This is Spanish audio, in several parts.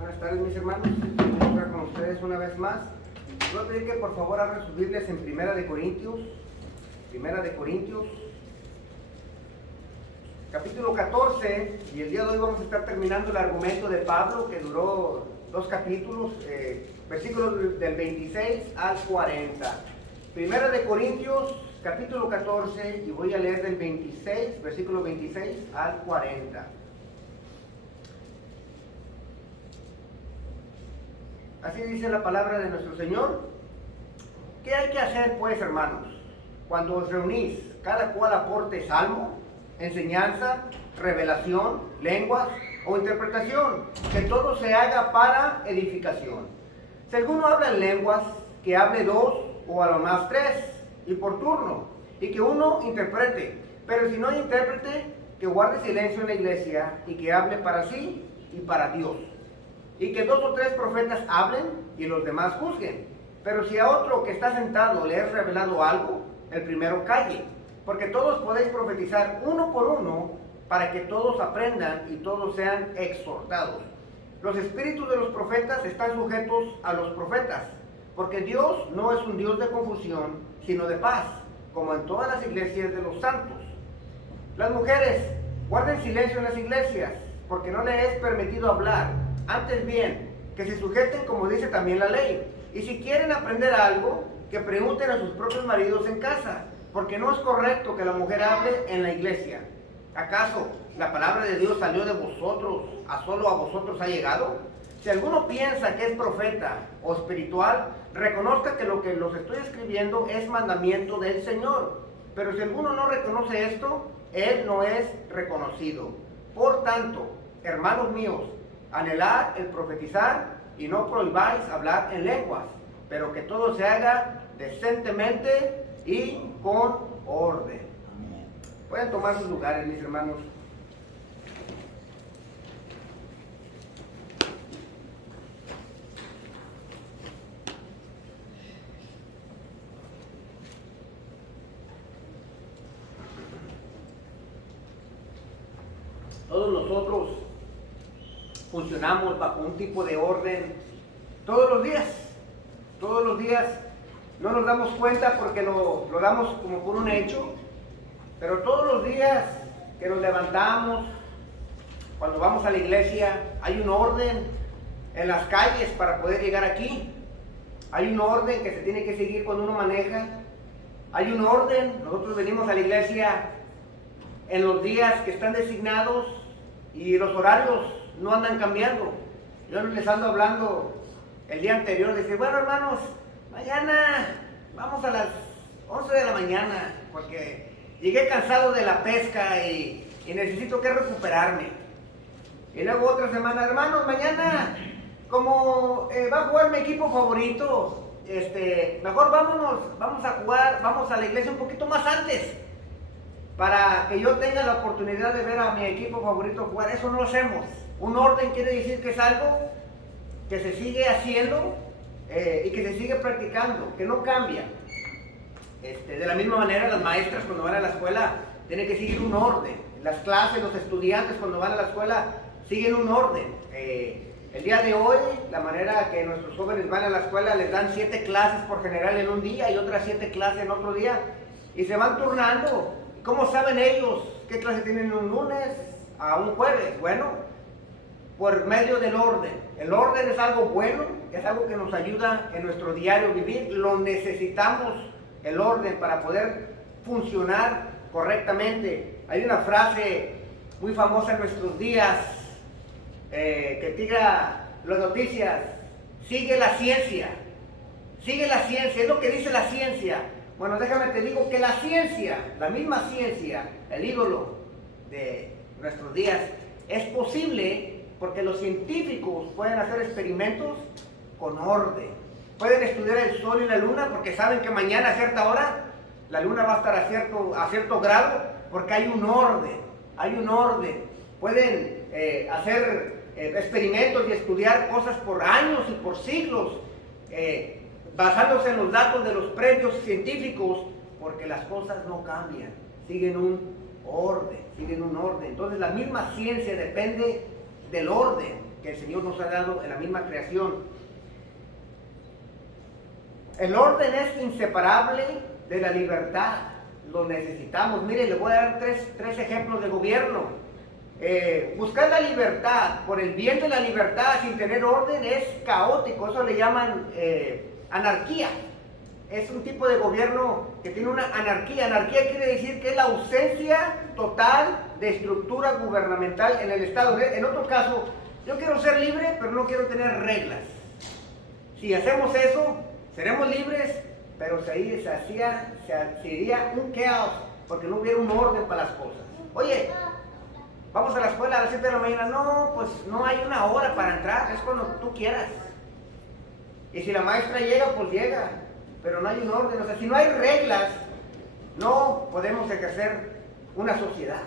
Buenas tardes, mis hermanos. Voy a estar con ustedes una vez más. Voy a pedir que por favor abran sus Biblias en Primera de Corintios, capítulo 14, y el día de hoy vamos a estar terminando el argumento de Pablo, que duró 2 capítulos, versículos del 26 al 40. Primera de Corintios, capítulo 14, y voy a leer del 26, versículo 26 al 40. Así dice la palabra de nuestro Señor. ¿Qué hay que hacer, pues, hermanos? Cuando os reunís, cada cual aporte salmo, enseñanza, revelación, lenguas o interpretación, que todo se haga para edificación. Si alguno habla en lenguas, que hable 2 o a lo más 3, y por turno, y que uno interprete. Pero si no hay intérprete, que guarde silencio en la iglesia, y que hable para sí y para Dios. Y que 2 o 3 profetas hablen, y los demás juzguen. Pero si a otro que está sentado le es revelado algo, el primero calle, porque todos podéis profetizar uno por uno, para que todos aprendan y todos sean exhortados. Los espíritus de los profetas están sujetos a los profetas, porque Dios no es un Dios de confusión, sino de paz, como en todas las iglesias de los santos. Las mujeres, guarden silencio en las iglesias, porque no les es permitido hablar. Antes bien, que se sujeten como dice también la ley. Y si quieren aprender algo, que pregunten a sus propios maridos en casa, porque no es correcto que la mujer hable en la iglesia. ¿Acaso la palabra de Dios salió de vosotros, solo a vosotros ha llegado? Si alguno piensa que es profeta o espiritual, reconozca que lo que los estoy escribiendo es mandamiento del Señor. Pero si alguno no reconoce esto, él no es reconocido. Por tanto, hermanos míos, anhelad el profetizar y no prohibáis hablar en lenguas, pero que todo se haga decentemente y con orden. Pueden tomar sus lugares, mis hermanos. Todos nosotros funcionamos bajo un tipo de orden todos los días. Todos los días no nos damos cuenta porque lo damos como por un hecho, pero todos los días que nos levantamos, cuando vamos a la iglesia, hay un orden en las calles para poder llegar aquí. Hay un orden que se tiene que seguir cuando uno maneja. Hay un orden. Nosotros venimos a la iglesia en los días que están designados y los horarios no andan cambiando. Yo les ando hablando el día anterior, decir, bueno, hermanos, mañana vamos a las 11 de la mañana, porque llegué cansado de la pesca y necesito que recuperarme. Y luego otra semana, hermanos, mañana, como va a jugar mi equipo favorito, mejor vamos a jugar, vamos a la iglesia un poquito más antes, para que yo tenga la oportunidad de ver a mi equipo favorito jugar. Eso no lo hacemos. Un orden quiere decir que es algo que se sigue haciendo y que se sigue practicando, que no cambia. De la misma manera, las maestras cuando van a la escuela tienen que seguir un orden. Las clases, los estudiantes cuando van a la escuela siguen un orden. El día de hoy, la manera que nuestros jóvenes van a la escuela, les dan 7 clases por general en un día y otras 7 clases en otro día, y se van turnando. ¿Cómo saben ellos qué clase tienen un lunes a un jueves? Bueno, por medio del orden. El orden es algo bueno, es algo que nos ayuda en nuestro diario vivir. Lo necesitamos, el orden, para poder funcionar correctamente. Hay una frase muy famosa en nuestros días que tira las noticias: sigue la ciencia, es lo que dice la ciencia. Bueno, déjame te digo que la ciencia, la misma ciencia, el ídolo de nuestros días, es posible porque los científicos pueden hacer experimentos con orden. Pueden estudiar el sol y la luna porque saben que mañana a cierta hora la luna va a estar a cierto grado, porque hay un orden. Pueden hacer experimentos y estudiar cosas por años y por siglos, basándose en los datos de los previos científicos, porque las cosas no cambian, siguen un orden. Entonces la misma ciencia depende del orden. que el Señor nos ha dado en la misma creación. El orden es inseparable de la libertad. Lo necesitamos. Mire, le voy a dar tres ejemplos de gobierno. Buscar la libertad por el bien de la libertad sin tener orden es caótico. Eso le llaman anarquía. Es un tipo de gobierno que tiene una anarquía. Anarquía quiere decir que es la ausencia total de estructura gubernamental en el Estado. En otro caso, yo quiero ser libre, pero no quiero tener reglas. Si hacemos eso, seremos libres, pero se iría un caos, porque no hubiera un orden para las cosas. Oye, vamos a la escuela a las 7 de la mañana. No, pues no hay una hora para entrar, es cuando tú quieras. Y si la maestra llega, pues llega, pero no hay un orden. O sea, si no hay reglas, no podemos ejercer una sociedad.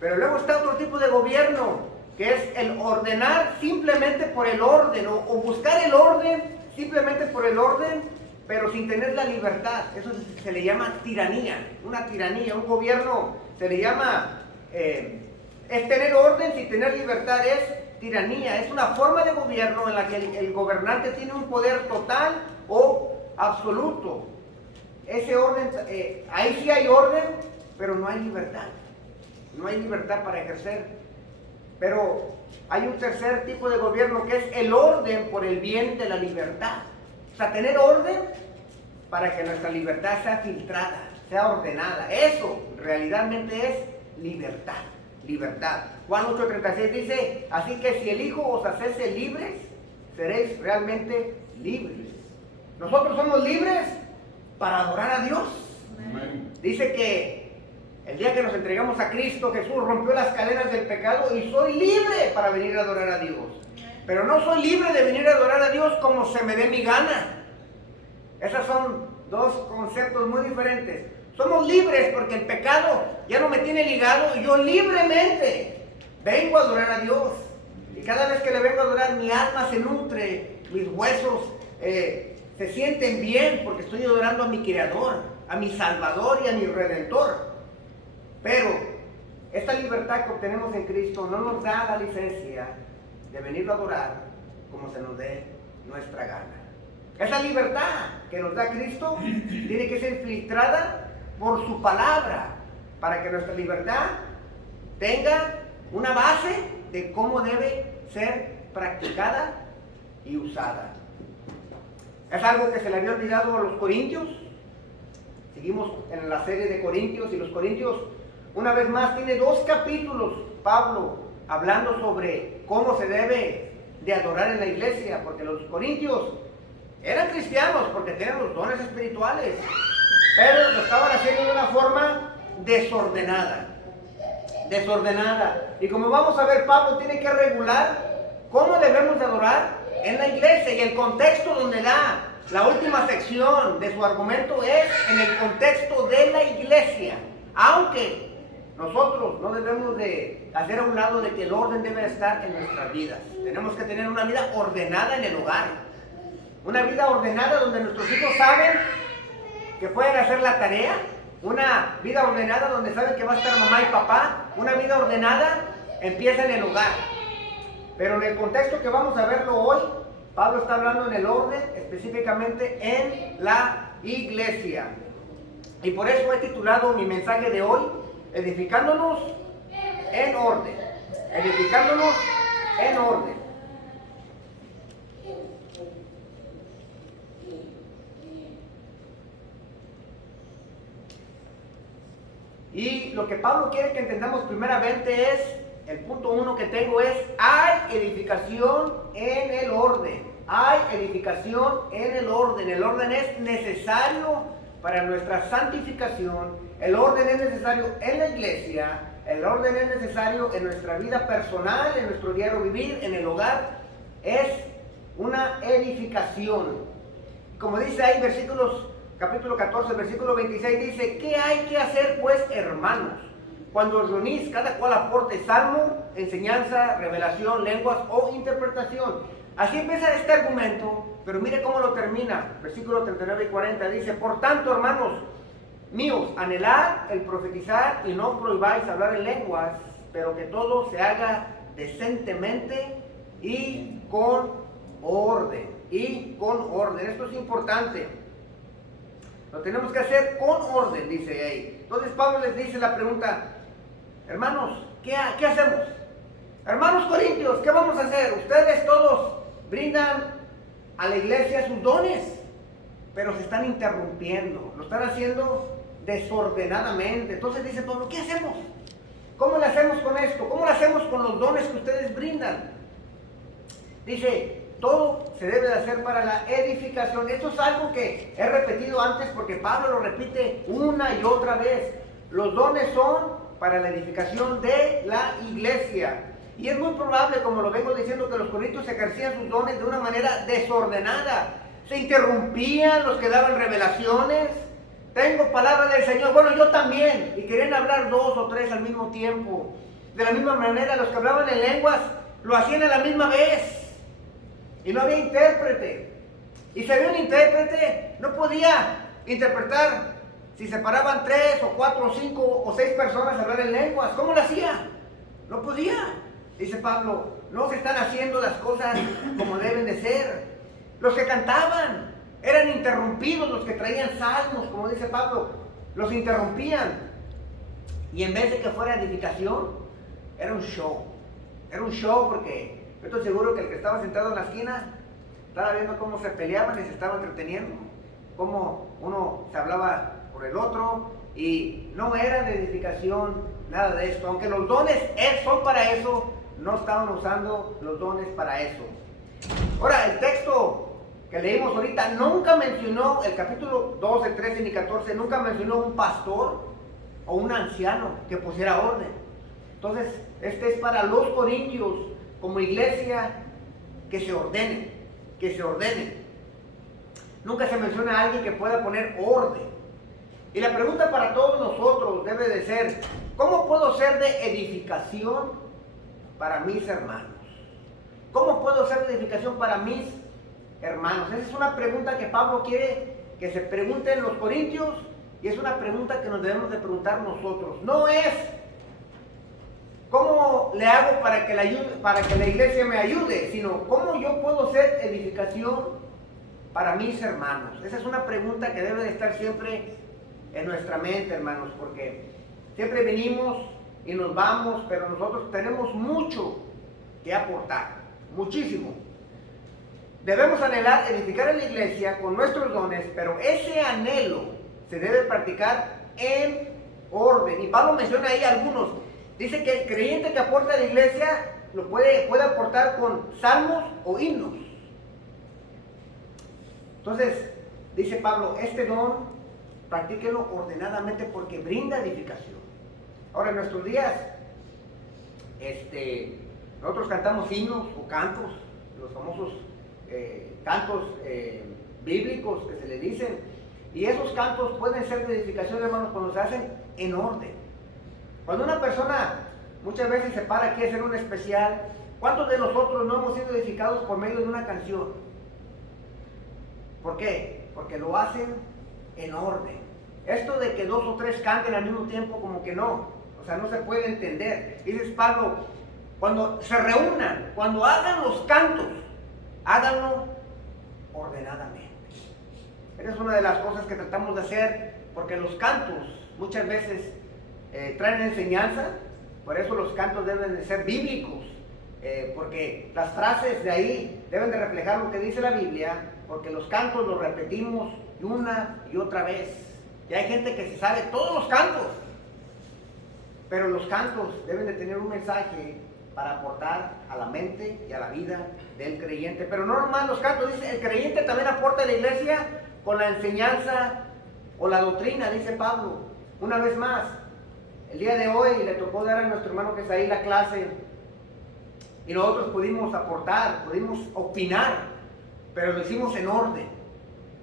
Pero luego está otro tipo de gobierno, que es el ordenar simplemente por el orden, o buscar el orden simplemente por el orden, pero sin tener la libertad. Eso se le llama tiranía, una tiranía. Un gobierno se le llama, es tener orden sin tener libertad, es tiranía. Es una forma de gobierno en la que el gobernante tiene un poder total o absoluto. Ese orden, ahí sí hay orden, pero no hay libertad. No hay libertad para ejercer. Pero hay un tercer tipo de gobierno que es el orden por el bien de la libertad. O sea, tener orden para que nuestra libertad sea filtrada, sea ordenada. Eso realmente es libertad. Libertad. Juan 8:36 dice, así que si el Hijo os hacese libres, seréis realmente libres. Nosotros somos libres para adorar a Dios. Amén. Dice que el día que nos entregamos a Cristo, Jesús rompió las cadenas del pecado y soy libre para venir a adorar a Dios. Pero no soy libre de venir a adorar a Dios como se me dé mi gana. Esos son dos conceptos muy diferentes. Somos libres porque el pecado ya no me tiene ligado y yo libremente vengo a adorar a Dios. Y cada vez que le vengo a adorar, mi alma se nutre, mis huesos se sienten bien porque estoy adorando a mi Creador, a mi Salvador y a mi Redentor. Pero esta libertad que obtenemos en Cristo no nos da la licencia de venirlo a adorar como se nos dé nuestra gana. Esa libertad que nos da Cristo tiene que ser filtrada por su palabra para que nuestra libertad tenga una base de cómo debe ser practicada y usada. Es algo que se le había olvidado a los corintios. Seguimos en la serie de Corintios y los Corintios, una vez más, tiene 2 capítulos, Pablo, hablando sobre cómo se debe de adorar en la iglesia, porque los corintios eran cristianos, porque tenían los dones espirituales, pero lo estaban haciendo de una forma desordenada. Y como vamos a ver, Pablo tiene que regular cómo debemos de adorar en la iglesia, y el contexto donde da la última sección de su argumento es en el contexto de la iglesia, aunque nosotros no debemos de hacer a un lado de que el orden debe estar en nuestras vidas. Tenemos que tener una vida ordenada en el hogar. Una vida ordenada donde nuestros hijos saben que pueden hacer la tarea. Una vida ordenada donde saben que va a estar mamá y papá. Una vida ordenada empieza en el hogar. Pero en el contexto que vamos a verlo hoy, Pablo está hablando en el orden, específicamente en la iglesia. Y por eso he titulado mi mensaje de hoy, edificándonos en orden. Edificándonos en orden. Y lo que Pablo quiere que entendamos primeramente es, el punto 1 que tengo es, hay edificación en el orden. Hay edificación en el orden. El orden es necesario para nuestra santificación. El orden es necesario en la iglesia. El orden es necesario en nuestra vida personal, en nuestro diario vivir, en el hogar. Es una edificación. Como dice ahí capítulo 14, versículo 26, dice, ¿qué hay que hacer pues, hermanos? Cuando os reunís, cada cual aporte salmo, enseñanza, revelación, lenguas o interpretación. Así empieza este argumento, pero mire cómo lo termina. Versículos 39 y 40 dice, por tanto, hermanos míos, anhelad el profetizar y no prohibáis hablar en lenguas, pero que todo se haga decentemente y con orden. Y con orden. Esto es importante. Lo tenemos que hacer con orden, dice ahí. Entonces Pablo les dice la pregunta, hermanos, ¿qué hacemos? Hermanos corintios, ¿qué vamos a hacer? Ustedes todos brindan a la iglesia sus dones, pero se están interrumpiendo, lo están haciendo desordenadamente. Entonces dice Pablo, ¿qué hacemos? ¿Cómo le hacemos con esto? ¿Cómo le hacemos con los dones que ustedes brindan? Dice, todo se debe de hacer para la edificación. Esto es algo que he repetido antes porque Pablo lo repite una y otra vez. Los dones son para la edificación de la iglesia. Y es muy probable, como lo vengo diciendo, que los corintios ejercían sus dones de una manera desordenada. Se interrumpían los que daban revelaciones. Tengo palabra del Señor, bueno, yo también. Y querían hablar 2 o 3 al mismo tiempo. De la misma manera, los que hablaban en lenguas lo hacían a la misma vez. Y no había intérprete. Y si había un intérprete, no podía interpretar si se paraban 3 o 4 o 5 o 6 personas a hablar en lenguas. ¿Cómo lo hacía? No podía. Dice Pablo, no se están haciendo las cosas como deben de ser. Los que cantaban eran interrumpidos, los que traían salmos, como dice Pablo, los interrumpían. Y en vez de que fuera edificación, era un show. Era un show porque yo estoy seguro que el que estaba sentado en la esquina estaba viendo cómo se peleaban y se estaban entreteniendo, cómo uno se hablaba por el otro, y no era de edificación nada de esto. Aunque los dones son para eso, no estaban usando los dones para eso. Ahora, el texto que leímos ahorita nunca mencionó, el capítulo 12, 13 ni 14, nunca mencionó un pastor o un anciano que pusiera orden. Entonces, este es para los corintios, como iglesia, que se ordenen, que se ordenen. Nunca se menciona a alguien que pueda poner orden. Y la pregunta para todos nosotros debe de ser, ¿cómo puedo ser de edificación para mis hermanos? ¿Cómo puedo ser de edificación para mis hermanos? Esa es una pregunta que Pablo quiere que se pregunten los corintios, y es una pregunta que nos debemos de preguntar nosotros. No es ¿cómo le hago para que la iglesia me ayude? Sino, ¿cómo yo puedo ser edificación para mis hermanos? Esa es una pregunta que debe de estar siempre en nuestra mente, hermanos, porque siempre venimos y nos vamos, pero nosotros tenemos mucho que aportar, muchísimo. Debemos anhelar edificar en la iglesia con nuestros dones, pero ese anhelo se debe practicar en orden. Y Pablo menciona ahí algunos. Dice que el creyente que aporta a la iglesia lo puede aportar con salmos o himnos. Entonces, dice Pablo, este don, practíquelo ordenadamente porque brinda edificación. Ahora, en nuestros días, nosotros cantamos himnos o cantos, los famosos cantos bíblicos que se le dicen, y esos cantos pueden ser de edificación, hermanos, cuando se hacen en orden. Cuando una persona muchas veces se para aquí a hacer un especial, ¿cuántos de nosotros no hemos sido edificados por medio de una canción? ¿Por qué? Porque lo hacen en orden. Esto de que 2 o 3 canten al mismo tiempo, como que no. O sea, no se puede entender. Dices Pablo, cuando se reúnan, cuando hagan los cantos, háganlo ordenadamente. Esa es una de las cosas que tratamos de hacer, porque los cantos muchas veces traen enseñanza. Por eso los cantos deben de ser bíblicos, porque las frases de ahí deben de reflejar lo que dice la Biblia, porque los cantos los repetimos una y otra vez. Y hay gente que se sabe todos los cantos, pero los cantos deben de tener un mensaje para aportar a la mente y a la vida del creyente. Pero no nomás los cantos, dice, el creyente también aporta a la iglesia con la enseñanza o la doctrina, dice Pablo. Una vez más, el día de hoy le tocó dar a nuestro hermano Gesaí la clase y nosotros pudimos aportar, pudimos opinar, pero lo hicimos en orden.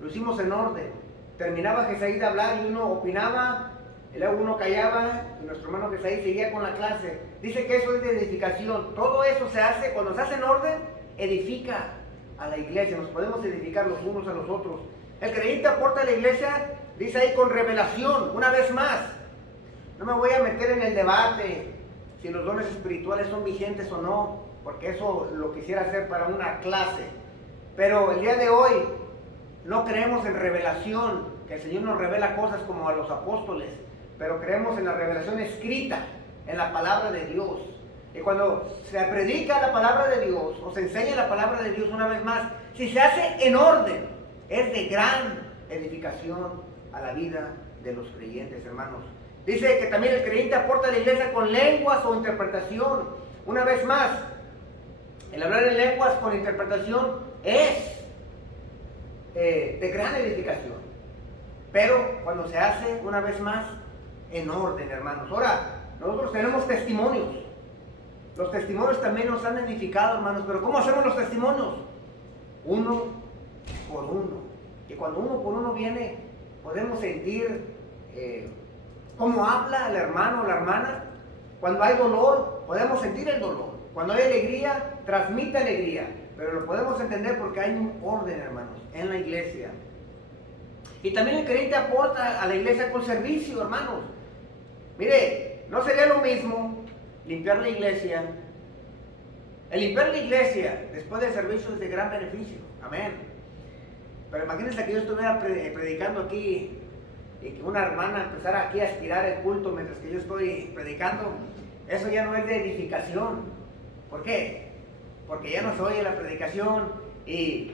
Lo hicimos en orden. Terminaba Gesaí de hablar y uno opinaba, y luego uno callaba y nuestro hermano Gesaí seguía con la clase. Dice que eso es de edificación. Todo eso se hace, cuando se hace en orden, edifica a la iglesia. Nos podemos edificar los unos a los otros. El creyente aporta a la iglesia, dice ahí, con revelación. Una vez más, no me voy a meter en el debate si los dones espirituales son vigentes o no. porque eso lo quisiera hacer para una clase. Pero el día de hoy no creemos en revelación, que el Señor nos revela cosas como a los apóstoles, pero creemos en la revelación escrita, en la palabra de Dios. Y cuando se predica la palabra de Dios, o se enseña la palabra de Dios una vez más, si se hace en orden, es de gran edificación a la vida de los creyentes, hermanos. Dice que también el creyente aporta a la iglesia con lenguas o interpretación. Una vez más, el hablar en lenguas con interpretación es de gran edificación. Pero cuando se hace, una vez más, en orden, hermanos. Ahora, nosotros tenemos testimonios. Los testimonios también nos han edificado, hermanos. Pero ¿cómo hacemos los testimonios? Uno por uno. Y cuando uno por uno viene, podemos sentir cómo habla el hermano o la hermana. Cuando hay dolor, podemos sentir el dolor. Cuando hay alegría, transmite alegría. Pero lo podemos entender porque hay un orden, hermanos, en la iglesia. Y también el creyente aporta a la iglesia con servicio, hermanos. Mire, no sería lo mismo limpiar la iglesia. El limpiar la iglesia después del servicio es de gran beneficio. Amén. Pero imagínense que yo estuviera predicando aquí y que una hermana empezara aquí a aspirar el culto mientras que yo estoy predicando. Eso ya no es de edificación. ¿Por qué? Porque ya no se oye la predicación y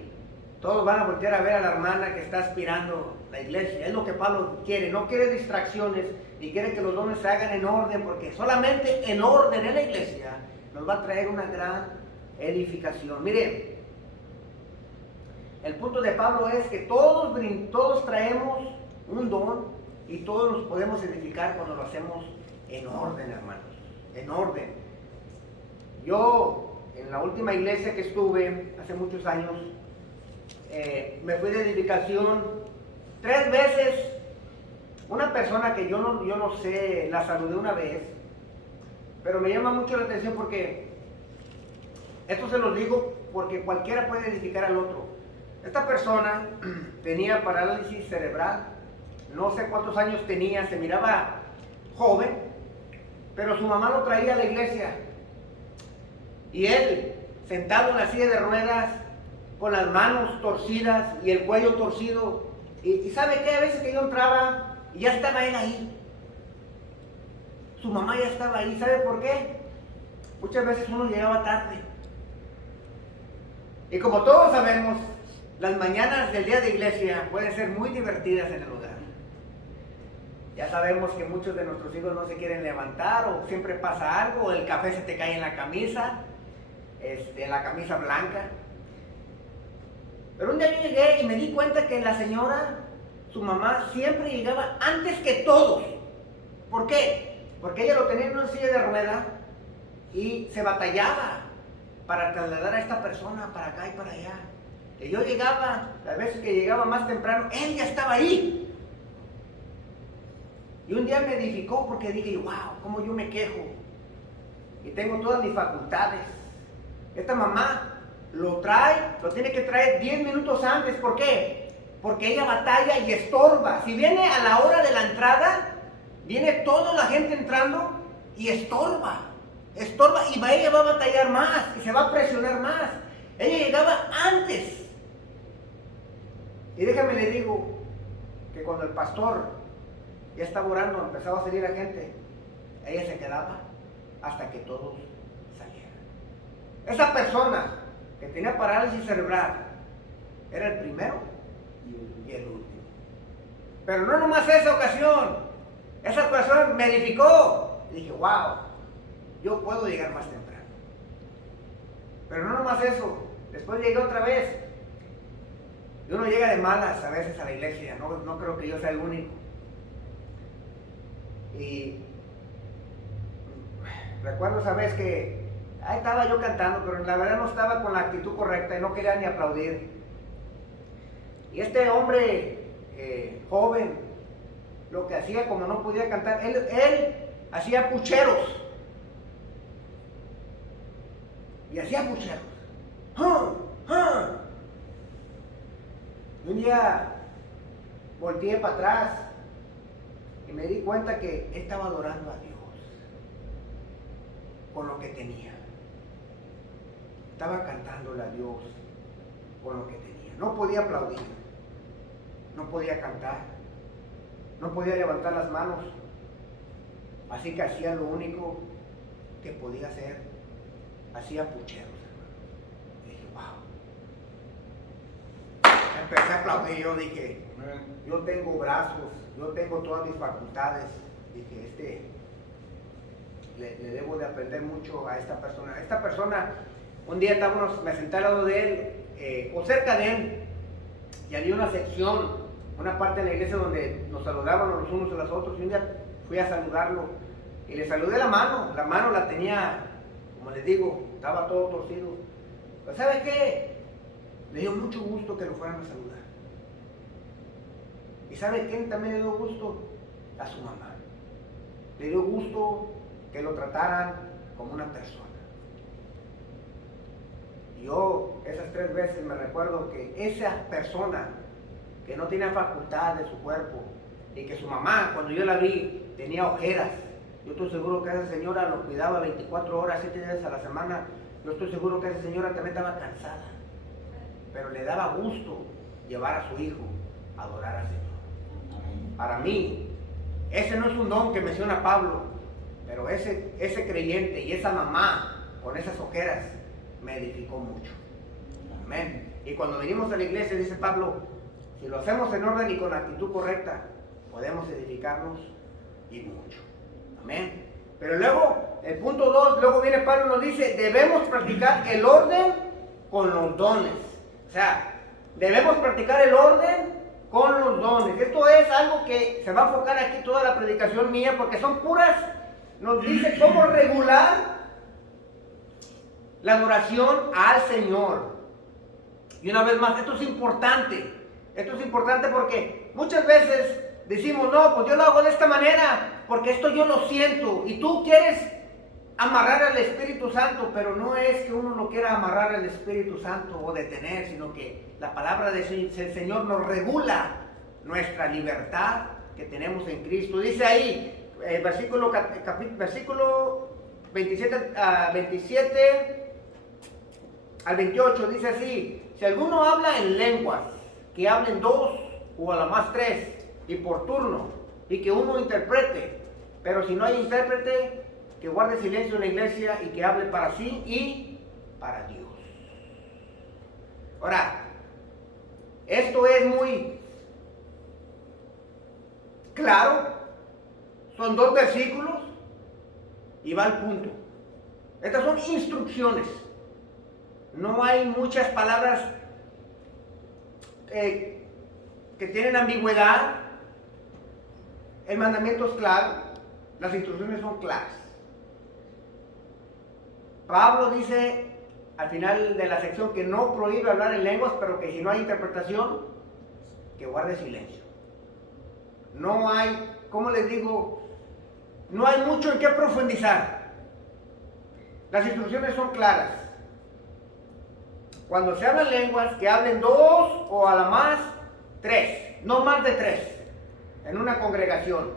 todos van a voltear a ver a la hermana que está aspirando la iglesia. Es lo que Pablo quiere. No quiere distracciones y quiere que los dones se hagan en orden, porque solamente en orden en la iglesia nos va a traer una gran edificación. Mire, el punto de Pablo es que todos traemos un don y todos nos podemos edificar cuando lo hacemos en orden, hermanos. En orden. Yo, en la última iglesia que estuve hace muchos años, me fui de edificación 3 veces. Una persona que yo no sé, la saludé una vez, pero me llama mucho la atención porque, esto se los digo porque cualquiera puede edificar al otro. Esta persona tenía parálisis cerebral, no sé cuántos años tenía, se miraba joven, pero su mamá lo traía a la iglesia. Y él, sentado en la silla de ruedas, con las manos torcidas y el cuello torcido. Y ¿sabe qué? A veces que yo entraba y ya estaba él ahí. Su mamá ya estaba ahí. ¿Sabe por qué? Muchas veces uno llegaba tarde. Y como todos sabemos, las mañanas del día de iglesia pueden ser muy divertidas en el hogar. Ya sabemos que muchos de nuestros hijos no se quieren levantar, o siempre pasa algo, o el café se te cae en la camisa blanca. Pero un día yo llegué y me di cuenta que la señora, su mamá, siempre llegaba antes que todos. ¿Por qué? Porque ella lo tenía en una silla de rueda y se batallaba para trasladar a esta persona para acá y para allá. Y yo llegaba, las veces que llegaba más temprano, él ya estaba ahí. Y un día me edificó porque dije, wow, cómo yo me quejo. Y tengo todas mis facultades. Esta mamá lo tiene que traer 10 minutos antes. ¿Por qué? Porque ella batalla y estorba. Si viene a la hora de la entrada, viene toda la gente entrando y estorba. Estorba y ella va a batallar más y se va a presionar más. Ella llegaba antes. Y déjame le digo que cuando el pastor ya estaba orando, empezaba a salir la gente, ella se quedaba hasta que todos salieran. Esa persona que tenía parálisis cerebral era el primero y el último. Pero no nomás esa ocasión, esa persona me edificó. Y dije, wow, yo puedo llegar más temprano. Pero no nomás eso, después llegué otra vez. Y uno llega de malas a veces a la iglesia, no creo que yo sea el único. Y recuerdo esa vez que ahí estaba yo cantando, pero la verdad no estaba con la actitud correcta y no quería ni aplaudir. Y este hombre joven, lo que hacía, como no podía cantar, él hacía pucheros. Y hacía pucheros. Y un día volteé para atrás y me di cuenta que él estaba adorando a Dios con lo que tenía. estaba cantándole a Dios con lo que tenía. No podía aplaudir, no podía cantar, no podía levantar las manos. Así que hacía lo único que podía hacer, hacía pucheros. Dije, wow. Empecé a aplaudir, yo dije, yo tengo brazos, yo tengo todas mis facultades. Dije, le debo de aprender mucho a esta persona. Esta persona, un día me senté al lado de él, o cerca de él, y había una sección, una parte de la iglesia donde nos saludábamos los unos a los otros, y un día fui a saludarlo, y le saludé la mano la tenía, como les digo, estaba todo torcido. Pero ¿sabe qué? Le dio mucho gusto que lo fueran a saludar. ¿Y sabe quién también le dio gusto? A su mamá. Le dio gusto que lo trataran como una persona. Y yo esas 3 veces me recuerdo que esa persona que no tenía facultad de su cuerpo y que su mamá, cuando yo la vi, tenía ojeras. Yo estoy seguro que esa señora lo cuidaba 24 horas, 7 días a la semana. Yo estoy seguro que esa señora también estaba cansada. Pero le daba gusto llevar a su hijo a adorar al Señor. Para mí, ese no es un don que menciona Pablo, pero ese creyente y esa mamá con esas ojeras me edificó mucho. Amén. Y cuando venimos a la iglesia, dice Pablo, si lo hacemos en orden y con actitud correcta, podemos edificarnos y mucho. Amén. Pero luego, el punto 2, luego viene Pablo y nos dice, debemos practicar el orden con los dones. O sea, debemos practicar el orden con los dones. Esto es algo que se va a enfocar aquí toda la predicación mía, porque son puras, nos dice cómo regular la adoración al Señor. Y una vez más, esto es importante. Esto es importante porque muchas veces decimos, no, pues yo lo hago de esta manera, porque esto yo lo siento. Y tú quieres amarrar al Espíritu Santo, pero no es que uno no quiera amarrar al Espíritu Santo o detener, sino que la palabra del Señor nos regula nuestra libertad que tenemos en Cristo. Dice ahí, versículo 27 al 28, dice así, si alguno habla en lenguas, que hablen 2 o a la más 3, y por turno, y que uno interprete, pero si no hay intérprete, que guarde silencio en la iglesia y que hable para sí y para Dios. Ahora, esto es muy claro, son 2 versículos y va al punto. Estas son instrucciones, no hay muchas palabras que tienen ambigüedad. El mandamiento es claro, las instrucciones son claras. Pablo dice al final de la sección que no prohíbe hablar en lenguas, pero que si no hay interpretación, que guarde silencio. No hay, ¿cómo les digo? No hay mucho en qué profundizar. Las instrucciones son claras. Cuando se hablan lenguas, que hablen 2 o a la más 3, no más de 3, en una congregación.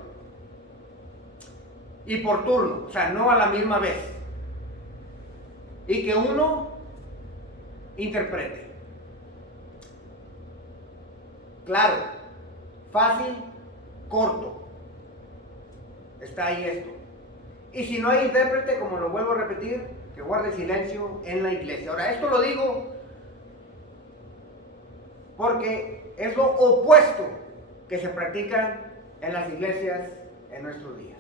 Y por turno, o sea, no a la misma vez. Y que uno interprete. Claro, fácil, corto. Está ahí esto. Y si no hay intérprete, como lo vuelvo a repetir, que guarde silencio en la iglesia. Ahora, esto lo digo porque es lo opuesto que se practica en las iglesias en nuestros días.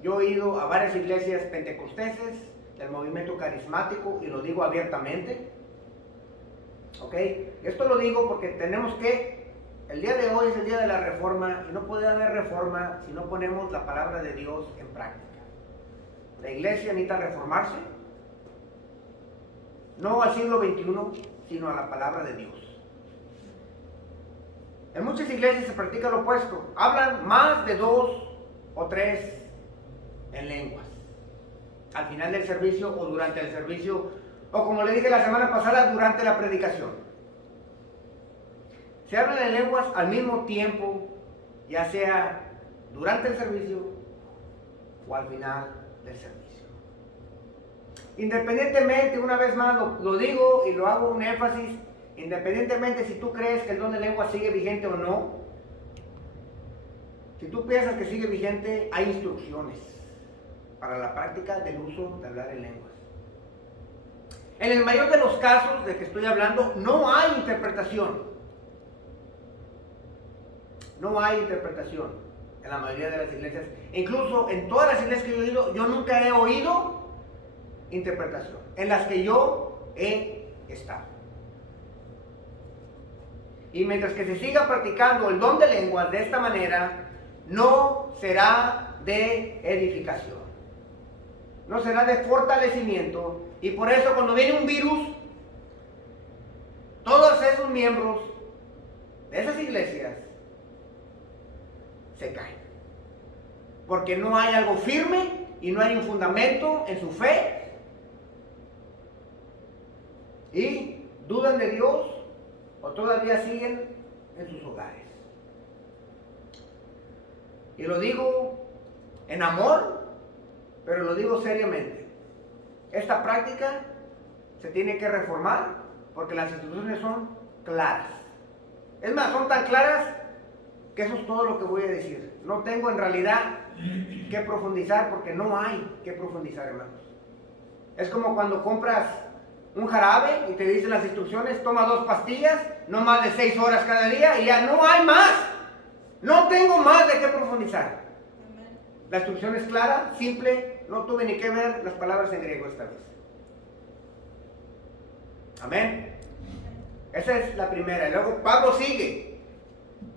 Yo he ido a varias iglesias pentecosteses, del movimiento carismático, y lo digo abiertamente. ¿Ok? Esto lo digo porque tenemos que, el día de hoy es el día de la reforma, y no puede haber reforma si no ponemos la palabra de Dios en práctica. La iglesia necesita reformarse, no al siglo XXI, sino a la palabra de Dios. En muchas iglesias se practica lo opuesto, hablan más de 2 o 3 en lenguas, al final del servicio o durante el servicio, o como le dije la semana pasada, durante la predicación. Se hablan en lenguas al mismo tiempo, ya sea durante el servicio o al final del servicio. Independientemente, una vez más lo digo y lo hago un énfasis, independientemente si tú crees que el don de lengua sigue vigente o no, si tú piensas que sigue vigente, hay instrucciones para la práctica del uso de hablar en lenguas. En el mayor de los casos de que estoy hablando, no hay interpretación. No hay interpretación en la mayoría de las iglesias. Incluso en todas las iglesias que yo he ido, yo nunca he oído interpretación en las que yo he estado. Y mientras que se siga practicando el don de lenguas de esta manera, no será de edificación, no será de fortalecimiento. Y por eso cuando viene un virus, todos esos miembros de esas iglesias se caen, porque no hay algo firme y no hay un fundamento en su fe, y dudan de Dios o todavía siguen en sus hogares. Y lo digo en amor, pero lo digo seriamente. Esta práctica se tiene que reformar porque las instituciones son claras. Es más, son tan claras que eso es todo lo que voy a decir. No tengo en realidad que profundizar porque no hay que profundizar, hermanos. Es como cuando compras un jarabe y te dicen las instrucciones, toma 2 pastillas, no más de 6 horas cada día y ya no hay más. No tengo más de qué profundizar. La instrucción es clara, simple, no tuve ni que ver las palabras en griego esta vez. Amén. Esa es la primera. Y luego Pablo sigue.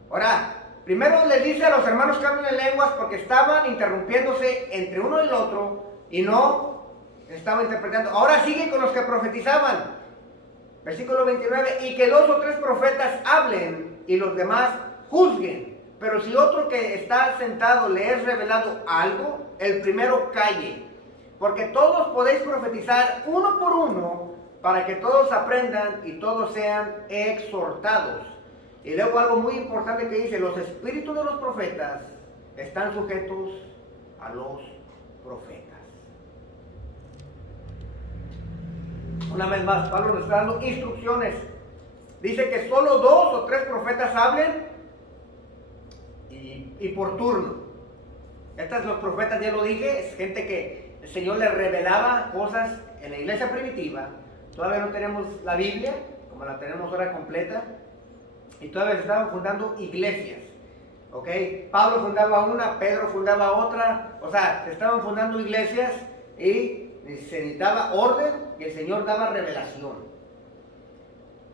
Ahora, primero les dice a los hermanos que hablan en lenguas porque estaban interrumpiéndose entre uno y el otro y no estaban interpretando. Ahora sigue con los que profetizaban. Versículo 29, y que 2 o 3 profetas hablen y los demás juzguen. Pero si otro que está sentado le es revelado algo, el primero calle. Porque todos podéis profetizar uno por uno para que todos aprendan y todos sean exhortados. Y luego algo muy importante que dice, los espíritus de los profetas están sujetos a los profetas. Una vez más, Pablo nos está dando instrucciones. Dice que solo 2 o 3 profetas hablen y por turno. Los profetas, ya lo dije, es gente que el Señor les revelaba cosas en la iglesia primitiva. Todavía no tenemos la Biblia, como la tenemos ahora completa, y todavía se estaban fundando iglesias. ¿Ok? Pablo fundaba una, Pedro fundaba otra, o sea, se estaban fundando iglesias y se necesitaba orden y el Señor daba revelación.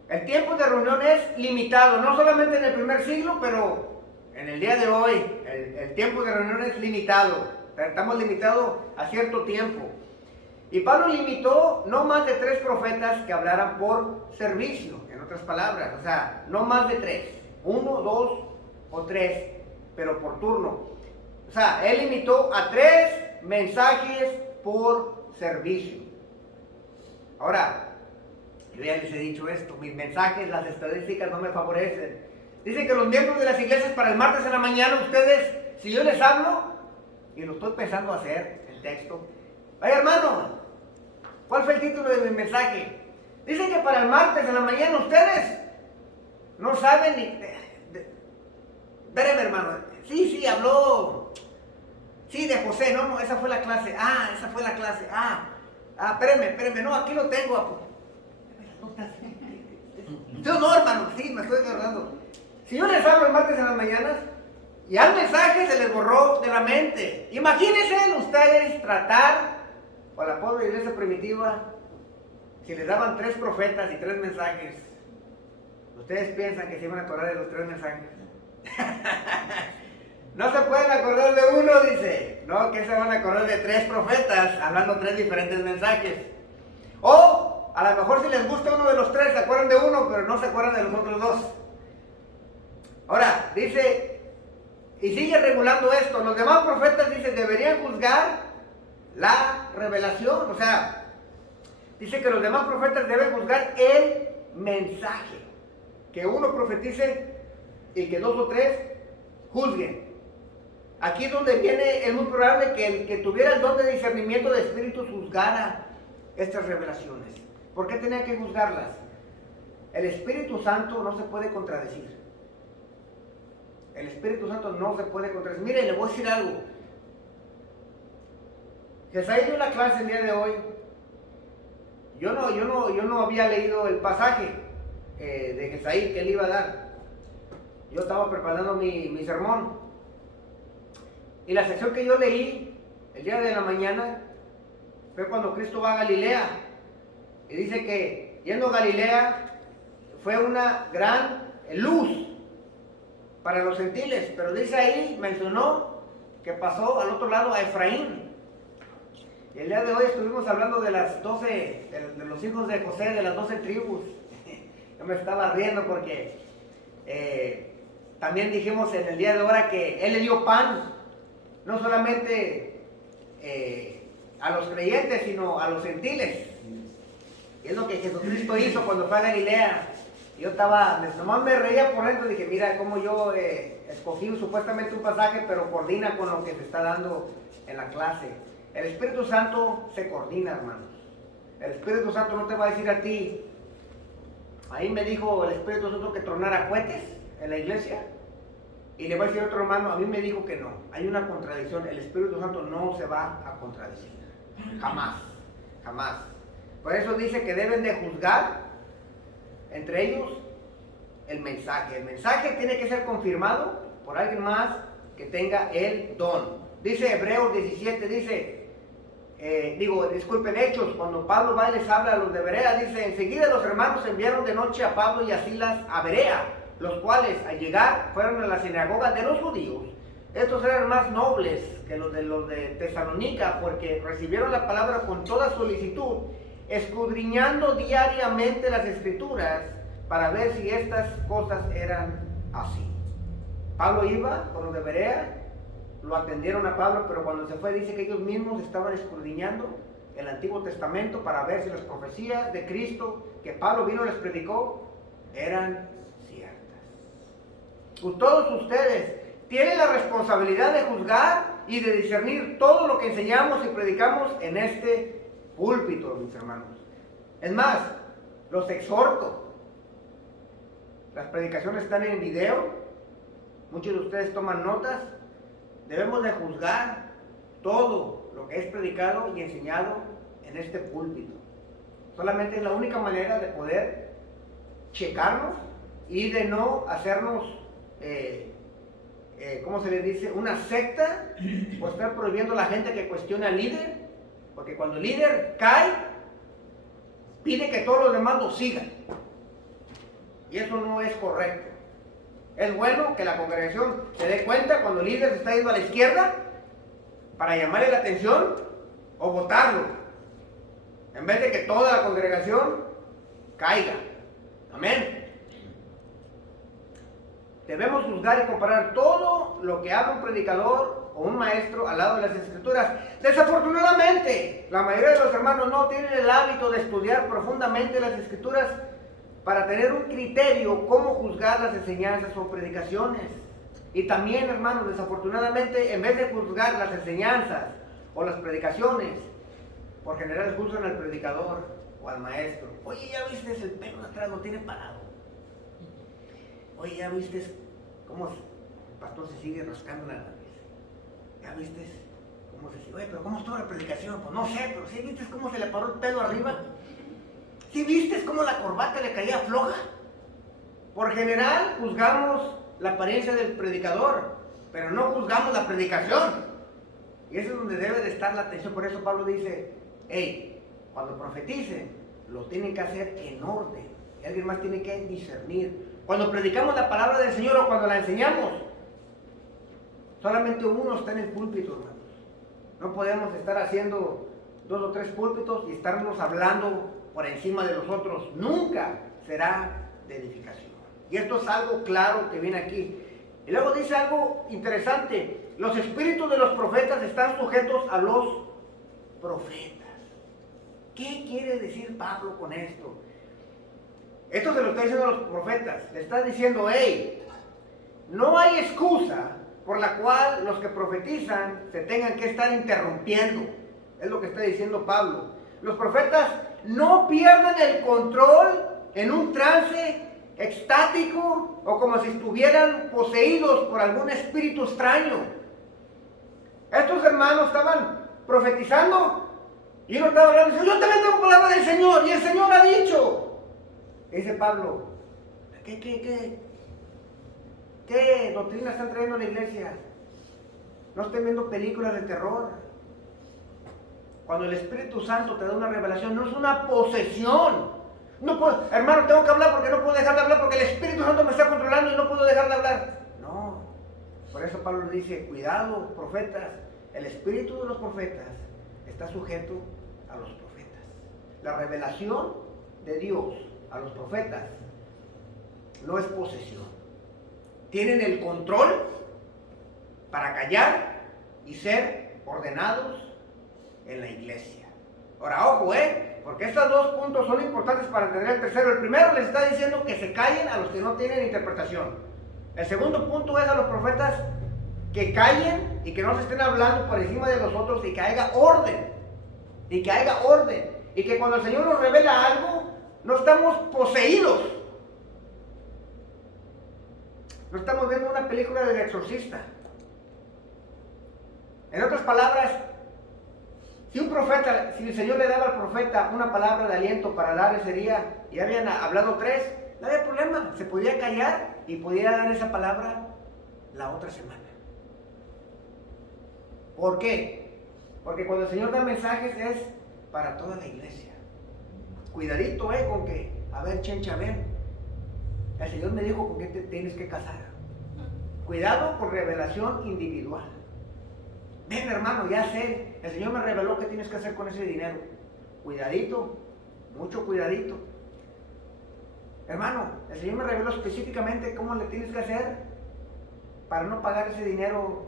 El tiempo de reunión es limitado, no solamente en el primer siglo, pero en el día de hoy el tiempo de reunión es limitado. Estamos limitados a cierto tiempo. Y Pablo limitó no más de 3 profetas que hablaran por servicio, en otras palabras, o sea, no más de 3, 1, 2 o 3, pero por turno. O sea, él limitó a 3 mensajes por servicio. Ahora, yo ya les he dicho esto, mis mensajes, las estadísticas no me favorecen. Dicen que los miembros de las iglesias para el martes en la mañana, ustedes, si yo les hablo, y lo estoy pensando hacer, el texto, vaya hermano, ¿cuál fue el título de mi mensaje? Dicen que para el martes en la mañana ustedes no saben ni... Espérame hermano, sí, habló, sí, de José, no, esa fue la clase, esa fue la clase, espérame, no, aquí lo tengo. Yo no hermano, sí, me estoy acordando. Si yo les hablo el martes en las mañanas, y al mensaje se les borró de la mente. Imagínense ustedes tratar, o la pobre iglesia primitiva, si les daban 3 profetas y 3 mensajes, ¿ustedes piensan que se iban a acordar de los 3 mensajes? No se pueden acordar de uno, dice. No, que se van a acordar de 3 profetas, hablando 3 diferentes mensajes. O, a lo mejor si les gusta uno de los 3, se acuerdan de uno, pero no se acuerdan de los otros 2. Ahora, dice, y sigue regulando esto, los demás profetas, dice, deberían juzgar la revelación, o sea, dice que los demás profetas deben juzgar el mensaje, que uno profetice y que 2 o 3 juzguen. Aquí es donde viene, es muy probable que el que tuviera el don de discernimiento de espíritus juzgara estas revelaciones? ¿Por qué tenía que juzgarlas? El Espíritu Santo no se puede contradecir. El Espíritu Santo no se puede contradecir. Mire, le voy a decir algo. Jesaí dio la clase el día de hoy. Yo no había leído el pasaje de Jesaí que él iba a dar. Yo estaba preparando mi sermón. Y la sección que yo leí el día de la mañana fue cuando Cristo va a Galilea. Y dice que yendo a Galilea fue una gran luz para los gentiles. Pero dice ahí, mencionó que pasó al otro lado a Efraín. Y el día de hoy estuvimos hablando de las 12, de los hijos de José, de las 12 tribus. Yo me estaba riendo porque también dijimos en el día de ahora que Él le dio pan, no solamente a los creyentes, sino a los gentiles. Y es lo que Jesucristo hizo cuando fue a Galilea. Yo nomás me reía por dentro, dije, mira cómo yo escogí supuestamente un pasaje, pero coordina con lo que se está dando en la clase. El Espíritu Santo se coordina, hermanos. El Espíritu Santo no te va a decir a ti. Ahí me dijo el Espíritu Santo que tronara cohetes en la iglesia. Y le va a decir a otro hermano, a mí me dijo que no. Hay una contradicción. El Espíritu Santo no se va a contradecir. Jamás. Jamás. Por eso dice que deben de juzgar entre ellos el mensaje. El mensaje tiene que ser confirmado por alguien más que tenga el don. Dice Hebreos 17, dice... disculpen, Hechos, cuando Pablo va y les habla a los de Berea, dice, enseguida los hermanos enviaron de noche a Pablo y a Silas a Berea, los cuales al llegar fueron a la sinagoga de los judíos. Estos eran más nobles que los de Tesalónica, porque recibieron la palabra con toda solicitud, escudriñando diariamente las escrituras para ver si estas cosas eran así. Pablo iba con los de Berea, lo atendieron a Pablo, pero cuando se fue dice que ellos mismos estaban escudriñando el Antiguo Testamento para ver si las profecías de Cristo que Pablo vino y les predicó eran ciertas. Todos ustedes tienen la responsabilidad de juzgar y de discernir todo lo que enseñamos y predicamos en este púlpito, mis hermanos. Es más, los exhorto. Las predicaciones están en video. Muchos de ustedes toman notas. Debemos de juzgar todo lo que es predicado y enseñado en este púlpito. Solamente es la única manera de poder checarnos y de no hacernos, ¿cómo se les dice? Una secta, o estar prohibiendo a la gente que cuestione al líder, porque cuando el líder cae, pide que todos los demás lo sigan. Y eso no es correcto. Es bueno que la congregación se dé cuenta cuando el líder se está yendo a la izquierda para llamarle la atención o votarlo, en vez de que toda la congregación caiga. Amén. Debemos juzgar y comparar todo lo que haga un predicador o un maestro al lado de las escrituras. Desafortunadamente, la mayoría de los hermanos no tienen el hábito de estudiar profundamente las escrituras para tener un criterio cómo juzgar las enseñanzas o predicaciones. Y también, hermanos, desafortunadamente, en vez de juzgar las enseñanzas o las predicaciones, por general juzgan al predicador o al maestro. Oye, ¿ya viste el pelo de atrás? Lo tiene parado. Oye, ¿ya viste cómo el pastor se sigue rascando la nariz? ¿Ya viste cómo se sigue? Oye, pero ¿cómo estuvo la predicación? Pues no sé, pero ¿sí viste cómo se le paró el pelo arriba? ¿Sí viste cómo la corbata le caía floja? Por general juzgamos la apariencia del predicador, pero no juzgamos la predicación. Y eso es donde debe de estar la atención. Por eso Pablo dice, hey, cuando profeticen, lo tienen que hacer en orden. Y alguien más tiene que discernir. Cuando predicamos la palabra del Señor o cuando la enseñamos, solamente uno está en el púlpito, hermanos. No podemos estar haciendo 2 o 3 púlpitos y estarnos hablando por encima de los otros. Nunca será de edificación. Y esto es algo claro que viene aquí. Y luego dice algo interesante. Los espíritus de los profetas están sujetos a los profetas. ¿Qué quiere decir Pablo con esto? Esto se lo está diciendo a los profetas. Le está diciendo, hey, no hay excusa por la cual los que profetizan se tengan que estar interrumpiendo. Es lo que está diciendo Pablo. los profetas no pierden el control en un trance extático o como si estuvieran poseídos por algún espíritu extraño. Estos hermanos estaban profetizando y uno estaba hablando y dice, yo también tengo palabra del Señor y el Señor ha dicho. Y dice Pablo, ¿qué doctrina están trayendo a la iglesia? No estén viendo películas de terror. Cuando el Espíritu Santo te da una revelación, no es una posesión. No puedo, hermano, tengo que hablar porque no puedo dejar de hablar porque el Espíritu Santo me está controlando y no puedo dejar de hablar. No. Por eso Pablo dice, cuidado, profetas. El espíritu de los profetas está sujeto a los profetas. La revelación de Dios a los profetas no es posesión. Tienen el control para callar y ser ordenados en la iglesia. Ahora, ojo, porque estos dos puntos son importantes para entender el tercero. El primero les está diciendo que se callen a los que no tienen interpretación. El segundo punto es a los profetas que callen y que no se estén hablando por encima de los otros y que haya orden. Y que haya orden. Y que cuando el Señor nos revela algo, no estamos poseídos. No estamos viendo una película del exorcista. En otras palabras, si el Señor le daba al profeta una palabra de aliento para dar ese día y habían hablado 3, no había problema, se podía callar y podía dar esa palabra la otra semana. ¿Por qué? Porque cuando el Señor da mensajes es para toda la iglesia. Cuidadito, con que, a ver, chencha, a ver, el Señor me dijo con qué te tienes que casar. Cuidado con revelación individual. Ven, hermano, ya sé, el Señor me reveló qué tienes que hacer con ese dinero. Cuidadito, mucho cuidadito. Hermano, el Señor me reveló específicamente cómo le tienes que hacer para no pagar ese dinero,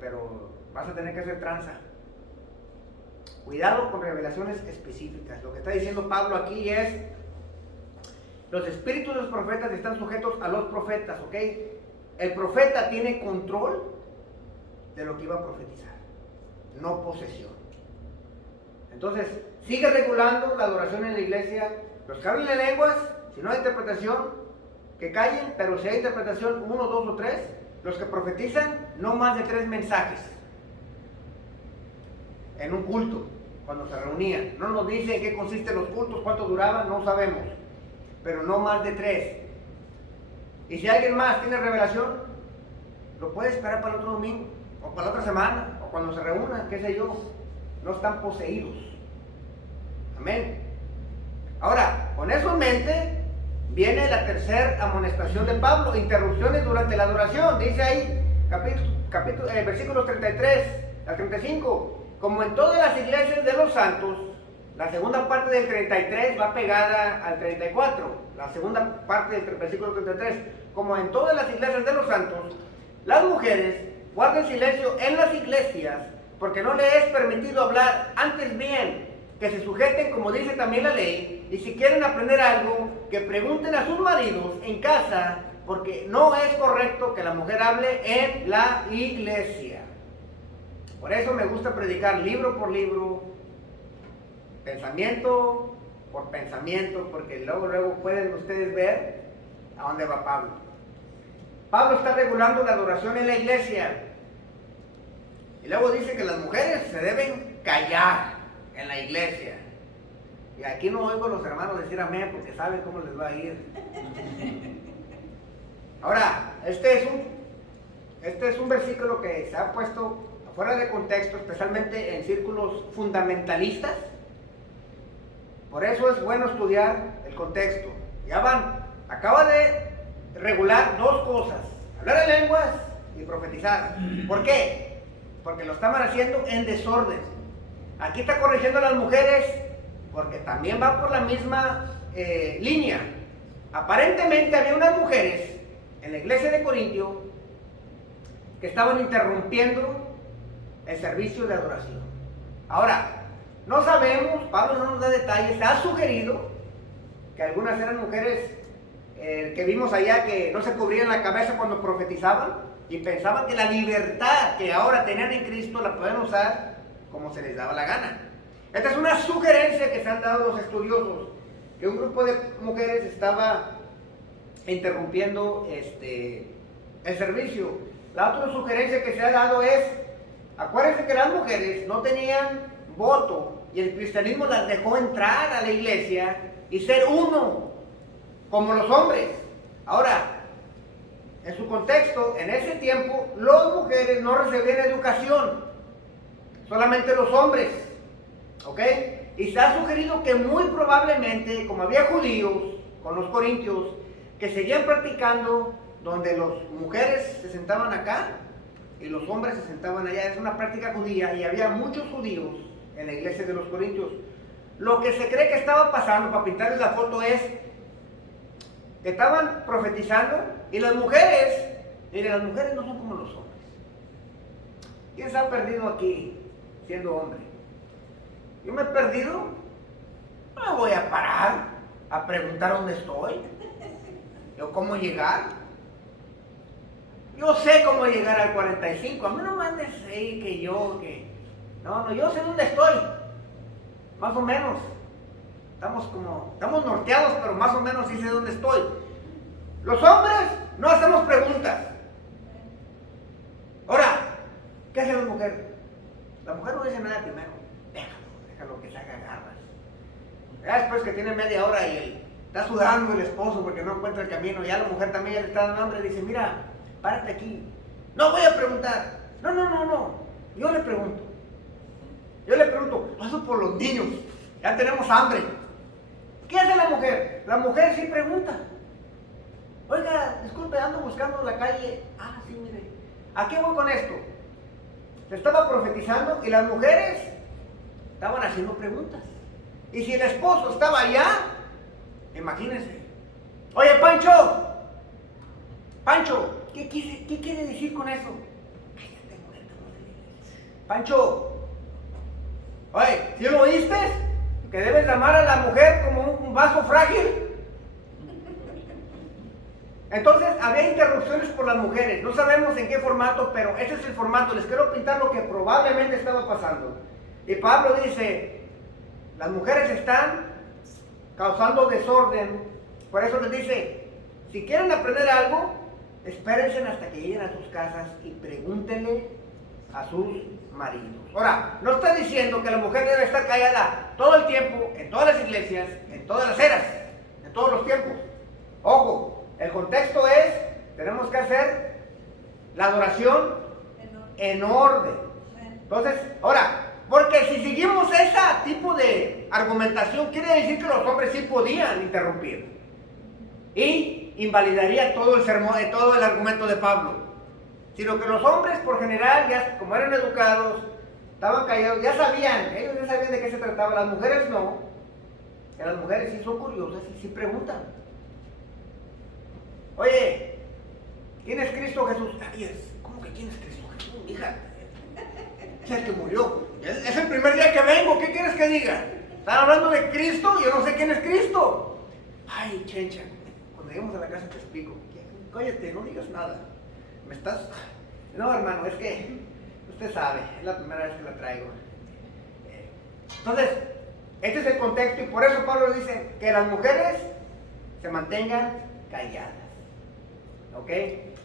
pero vas a tener que hacer tranza. Cuidado con revelaciones específicas. Lo que está diciendo Pablo aquí es, los espíritus de los profetas están sujetos a los profetas, ¿ok? El profeta tiene control de lo que iba a profetizar, no posesión. Entonces, sigue regulando la adoración en la iglesia. Los que hablan en lenguas, si no hay interpretación, que callen, pero si hay interpretación, 1, 2 o 3, los que profetizan, no más de 3 mensajes en un culto, cuando se reunían. No nos dice en qué consisten los cultos, cuánto duraban, no sabemos, pero no más de 3. Y si alguien más tiene revelación, lo puede esperar para el otro domingo, o para la otra semana, o cuando se reúnan, qué sé yo. No están poseídos. Amén. Ahora, con eso en mente, viene la tercera amonestación de Pablo, interrupciones durante la adoración. Dice ahí, versículos 33 al 35, como en todas las iglesias de los santos, la segunda parte del 33 va pegada al 34, la segunda parte del versículo 33, como en todas las iglesias de los santos, las mujeres guarden silencio en las iglesias, porque no les es permitido hablar, antes bien, que se sujeten como dice también la ley, y si quieren aprender algo, que pregunten a sus maridos en casa, porque no es correcto que la mujer hable en la iglesia. Por eso me gusta predicar libro por libro, pensamiento por pensamiento, porque luego pueden ustedes ver a dónde va Pablo. Pablo está regulando la adoración en la iglesia. Y luego dice que las mujeres se deben callar en la iglesia. Y aquí no oigo a los hermanos decir amén porque saben cómo les va a ir. Ahora, este es un versículo que se ha puesto fuera de contexto, especialmente en círculos fundamentalistas. Por eso es bueno estudiar el contexto. Ya van, acaba de regular 2 cosas: hablar en lenguas y profetizar. ¿Por qué? Porque lo estaban haciendo en desorden. Aquí está corrigiendo a las mujeres porque también va por la misma línea. Aparentemente había unas mujeres en la iglesia de Corintio que estaban interrumpiendo el servicio de adoración. Ahora, no sabemos, Pablo no nos da detalles, se ha sugerido que algunas eran mujeres que vimos allá que no se cubrían la cabeza cuando profetizaban y pensaban que la libertad que ahora tenían en Cristo la pueden usar como se les daba la gana. Esta es una sugerencia que se han dado los estudiosos, que un grupo de mujeres estaba interrumpiendo el servicio. La otra sugerencia que se ha dado es, acuérdense que las mujeres no tenían voto y el cristianismo las dejó entrar a la iglesia y ser uno, como los hombres. Ahora, en su contexto, en ese tiempo, las mujeres no recibían educación, solamente los hombres, ¿ok? Y se ha sugerido que muy probablemente, como había judíos con los corintios, que seguían practicando donde las mujeres se sentaban acá y los hombres se sentaban allá. Es una práctica judía y había muchos judíos en la iglesia de los corintios. Lo que se cree que estaba pasando, para pintarles la foto, es que estaban profetizando y las mujeres, miren, las mujeres no son como los hombres. ¿Quién se ha perdido aquí siendo hombre? Yo me he perdido, no me voy a parar a preguntar dónde estoy, o cómo llegar. Yo sé cómo llegar al 45, a mí no me andes ahí no, yo sé dónde estoy, más o menos. Estamos norteados, pero más o menos sí sé dónde estoy. Los hombres no hacemos preguntas. Ahora, ¿qué hace la mujer? La mujer no dice nada primero. Déjalo que se haga garras. Ya después que tiene media hora y está sudando el esposo porque no encuentra el camino, ya la mujer también ya le está dando hambre y dice, mira, párate aquí. No voy a preguntar. No. Yo le pregunto, paso por los niños, ya tenemos hambre. ¿Qué hace la mujer? La mujer sí pregunta. Oiga, disculpe, ando buscando la calle. Ah, sí, mire. ¿A qué voy con esto? Se estaba profetizando y las mujeres estaban haciendo preguntas. Y si el esposo estaba allá, imagínense. Oye, Pancho, ¿qué quiere decir con eso? Cállate, mujer, Pancho, oye, ¿sí lo oíste? Que debes llamar a la mujer como un vaso frágil. Entonces había interrupciones por las mujeres. No sabemos en qué formato, pero ese es el formato. Les quiero pintar lo que probablemente estaba pasando. Y Pablo dice, las mujeres están causando desorden. Por eso les dice, si quieren aprender algo, espérense hasta que lleguen a sus casas y pregúntenle a sus maridos. Ahora, no está diciendo que la mujer debe estar callada todo el tiempo, en todas las iglesias, en todas las eras, en todos los tiempos. Ojo, el contexto es, tenemos que hacer la adoración en orden. Entonces, ahora, porque si seguimos ese tipo de argumentación, quiere decir que los hombres sí podían interrumpir. Y invalidaría todo el sermón, todo el argumento de Pablo. Sino que los hombres, por general, ya como eran educados, estaban callados, ellos ya sabían de qué se trataba. Las mujeres no. Que las mujeres sí son curiosas y sí preguntan. Oye, ¿quién es Cristo Jesús? ¿Cómo que quién es Cristo Jesús, hija? Es el que murió. Es el primer día que vengo, ¿qué quieres que diga? ¿Están hablando de Cristo? Yo no sé quién es Cristo. Ay, chencha, cuando lleguemos a la casa te explico. Cállate, no digas nada. ¿Me estás...? No, hermano, es que usted sabe, es la primera vez que la traigo. Entonces, este es el contexto y por eso Pablo dice que las mujeres se mantengan calladas. ¿Ok?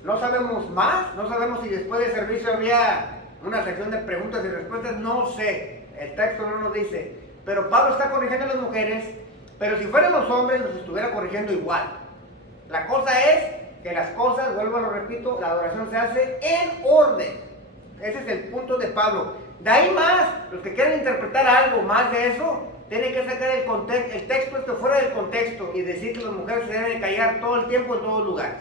No sabemos más, no sabemos si después del servicio había una sección de preguntas y respuestas, no sé, el texto no nos dice. Pero Pablo está corrigiendo a las mujeres, pero si fueran los hombres los estuviera corrigiendo igual. La cosa es que las cosas, vuelvo a lo repito, la adoración se hace en orden. Ese es el punto de Pablo. De ahí más, los que quieren interpretar algo más de eso, tienen que sacar el texto esto fuera del contexto y decir que las mujeres se deben callar todo el tiempo en todo lugar.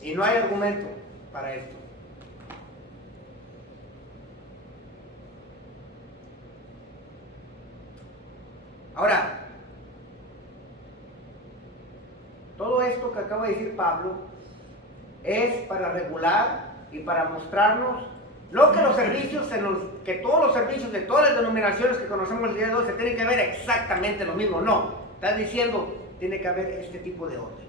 Y no hay argumento para esto. Ahora, todo esto que acaba de decir Pablo es para regular y para mostrarnos no que los servicios, que todos los servicios de todas las denominaciones que conocemos el día de hoy se tienen que ver exactamente lo mismo. No, está diciendo tiene que haber este tipo de orden.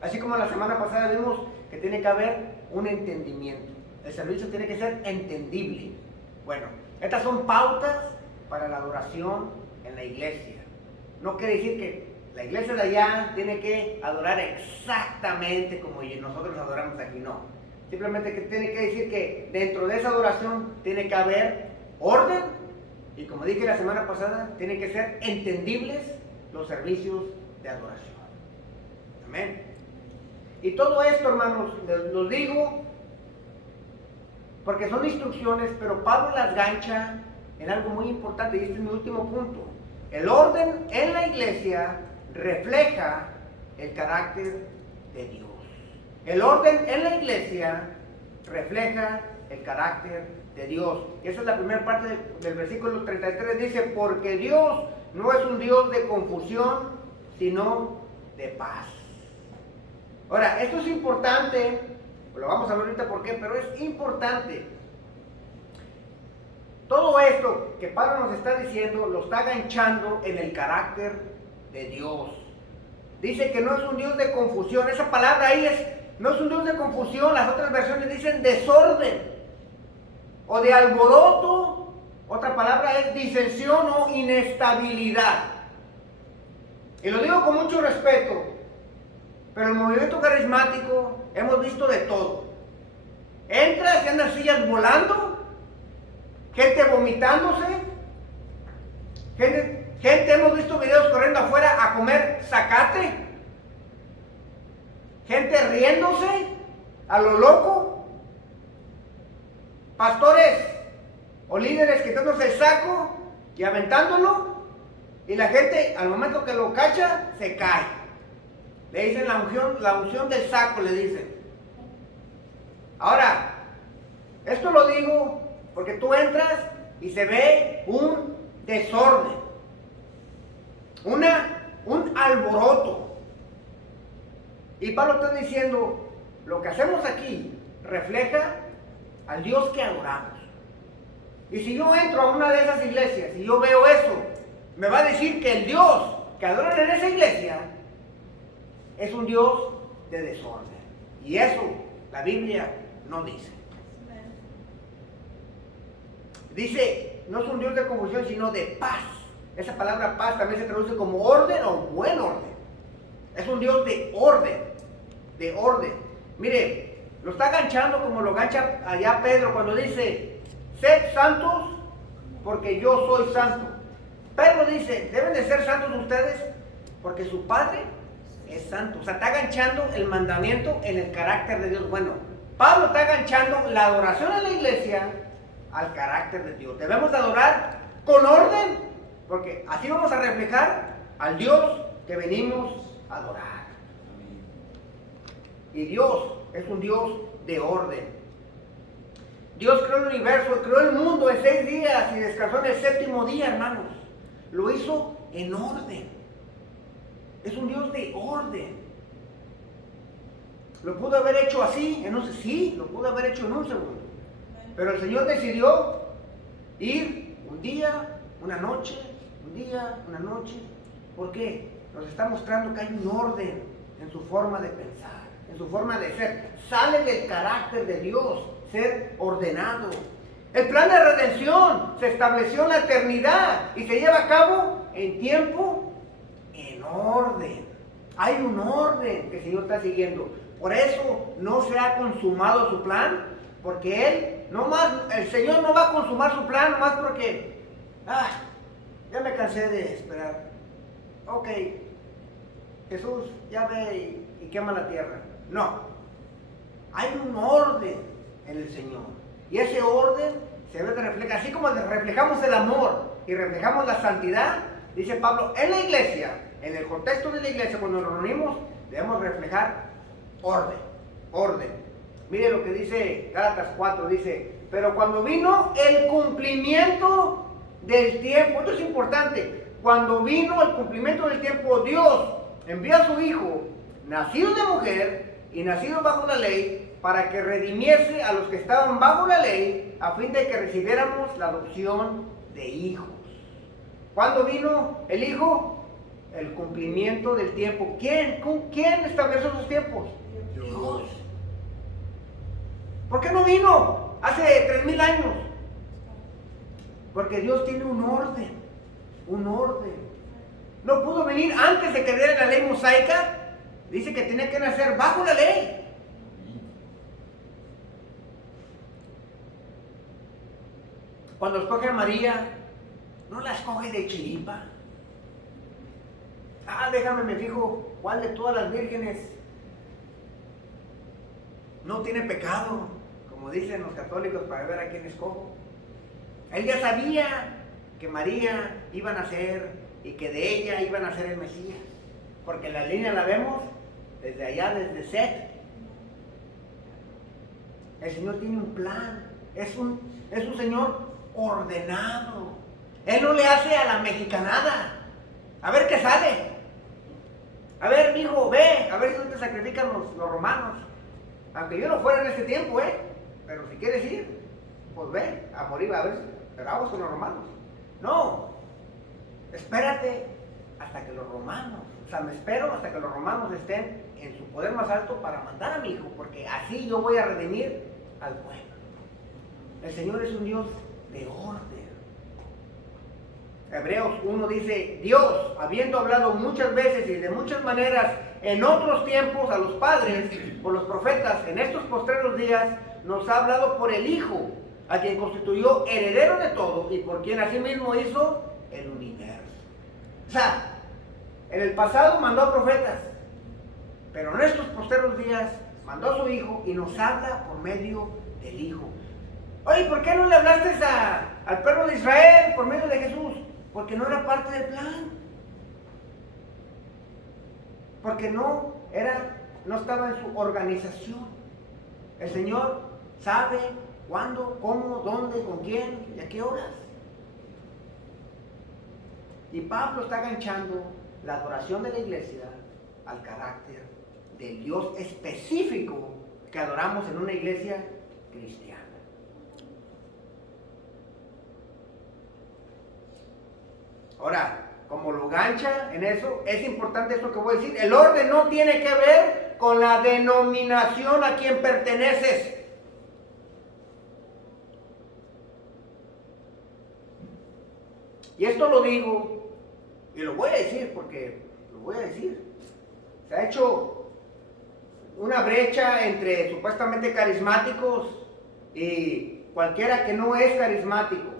Así como la semana pasada vimos que tiene que haber un entendimiento. El servicio tiene que ser entendible. Bueno, Estas son pautas para la adoración en la iglesia. No quiere decir que la iglesia de allá tiene que adorar exactamente como nosotros adoramos aquí, no. Simplemente que tiene que decir que dentro de esa adoración tiene que haber orden y, como dije la semana pasada, tienen que ser entendibles los servicios de adoración. Amén. Y todo esto, hermanos, los digo porque son instrucciones, pero Pablo las gancha en algo muy importante, y este es mi último punto. El orden en la iglesia refleja el carácter de Dios. El orden en la iglesia refleja el carácter de Dios. Y esa es la primera parte del versículo 33. Dice, porque Dios no es un Dios de confusión, sino de paz. Ahora, esto es importante, lo vamos a ver ahorita por qué, pero es importante. Todo esto que Pablo nos está diciendo lo está ganchando en el carácter de Dios. Dice que no es un Dios de confusión. Esa palabra ahí no es un Dios de confusión. Las otras versiones dicen desorden o de alboroto. Otra palabra es disensión o inestabilidad. Y lo digo con mucho respeto, pero en el movimiento carismático hemos visto de todo. Entras y andan sillas volando, gente vomitándose, gente, hemos visto videos corriendo afuera a comer zacate, gente riéndose a lo loco, pastores o líderes quitándose el saco y aventándolo, y la gente al momento que lo cacha se cae. Le dicen la unción del saco, le dicen. Ahora, esto lo digo porque tú entras y se ve un desorden, un alboroto. Y Pablo está diciendo, lo que hacemos aquí refleja al Dios que adoramos. Y si yo entro a una de esas iglesias y yo veo eso, me va a decir que el Dios que adoran en esa iglesia es un Dios de desorden. Y eso la Biblia no dice. Dice, no es un Dios de confusión, sino de paz. Esa palabra paz también se traduce como orden o buen orden. Es un Dios de orden, de orden. Mire, lo está ganchando como lo gancha allá Pedro cuando dice, sed santos porque yo soy santo. Pedro dice, deben de ser santos ustedes porque su Padre es santo. O sea, está ganchando el mandamiento en el carácter de Dios. Bueno, Pablo está ganchando la adoración en la iglesia al carácter de Dios. Debemos de adorar con orden, porque así vamos a reflejar al Dios que venimos a adorar. Y Dios es un Dios de orden. Dios creó el universo, creó el mundo en 6 días y descansó en el 7º día, hermanos. Lo hizo en orden. Es un Dios de orden. ¿Lo pudo haber hecho así? Sí, lo pudo haber hecho en un segundo. Pero el Señor decidió ir un día, una noche, un día, una noche. ¿Por qué? Nos está mostrando que hay un orden en su forma de pensar, en su forma de ser. Sale del carácter de Dios, ser ordenado. El plan de redención se estableció en la eternidad y se lleva a cabo en tiempo, en orden. Hay un orden que el Señor está siguiendo. Por eso no se ha consumado su plan, porque el Señor no va a consumar su plan nomás porque, ya me cansé de esperar. Ok, Jesús ya ve y quema la tierra. No, hay un orden en el Señor. Y ese orden se debe de reflejar, así como reflejamos el amor y reflejamos la santidad, dice Pablo, en la iglesia, en el contexto de la iglesia, cuando nos reunimos, debemos reflejar orden, orden. Mire lo que dice Gálatas 4, dice, pero cuando vino el cumplimiento del tiempo, esto es importante, cuando vino el cumplimiento del tiempo, Dios envía a su Hijo, nacido de mujer y nacido bajo la ley, para que redimiese a los que estaban bajo la ley, a fin de que recibiéramos la adopción de hijos. ¿Cuándo vino el Hijo? El cumplimiento del tiempo. ¿Quién estableció esos tiempos? Dios. ¿Por qué no vino hace 3000 años? Porque Dios tiene un orden, un orden. No pudo venir antes de que diera la ley mosaica. Dice que tenía que nacer bajo la ley. Cuando escoge a María, no la escoge de chiripa. Déjame me fijo cuál de todas las vírgenes no tiene pecado, como dicen los católicos, para ver a quién escojo. Él ya sabía que María iba a nacer y que de ella iba a nacer el Mesías, porque la línea la vemos desde allá, desde Set. El Señor tiene un plan, es un Señor ordenado. Él no le hace a la mexicanada. A ver qué sale. A ver, mijo, ve, a ver si no te sacrifican los romanos. Aunque yo no fuera en ese tiempo, pero si quieres ir, pues ve, a morir, a ver, pero vamos con los romanos. No, espérate hasta que los romanos, me espero hasta que los romanos estén en su poder más alto para mandar a mi hijo, porque así yo voy a redimir al pueblo. El Señor es un Dios de orden. Hebreos 1 dice, Dios, habiendo hablado muchas veces y de muchas maneras en otros tiempos a los padres, por los profetas, en estos postreros días, nos ha hablado por el Hijo, a quien constituyó heredero de todo y por quien asimismo hizo el universo. O sea, en el pasado mandó a profetas, pero en estos postreros días mandó a su Hijo y nos habla por medio del Hijo. Oye, ¿por qué no le hablaste al pueblo de Israel por medio de Jesús? Porque no era parte del plan. Porque no estaba en su organización. El Señor sabe cuándo, cómo, dónde, con quién y a qué horas. Y Pablo está enganchando la adoración de la iglesia al carácter del Dios específico que adoramos en una iglesia cristiana. Ahora, como lo gancha en eso, es importante esto que voy a decir. El orden no tiene que ver con la denominación a quien perteneces. Y esto lo digo, y lo voy a decir porque lo voy a decir. Se ha hecho una brecha entre supuestamente carismáticos y cualquiera que no es carismático.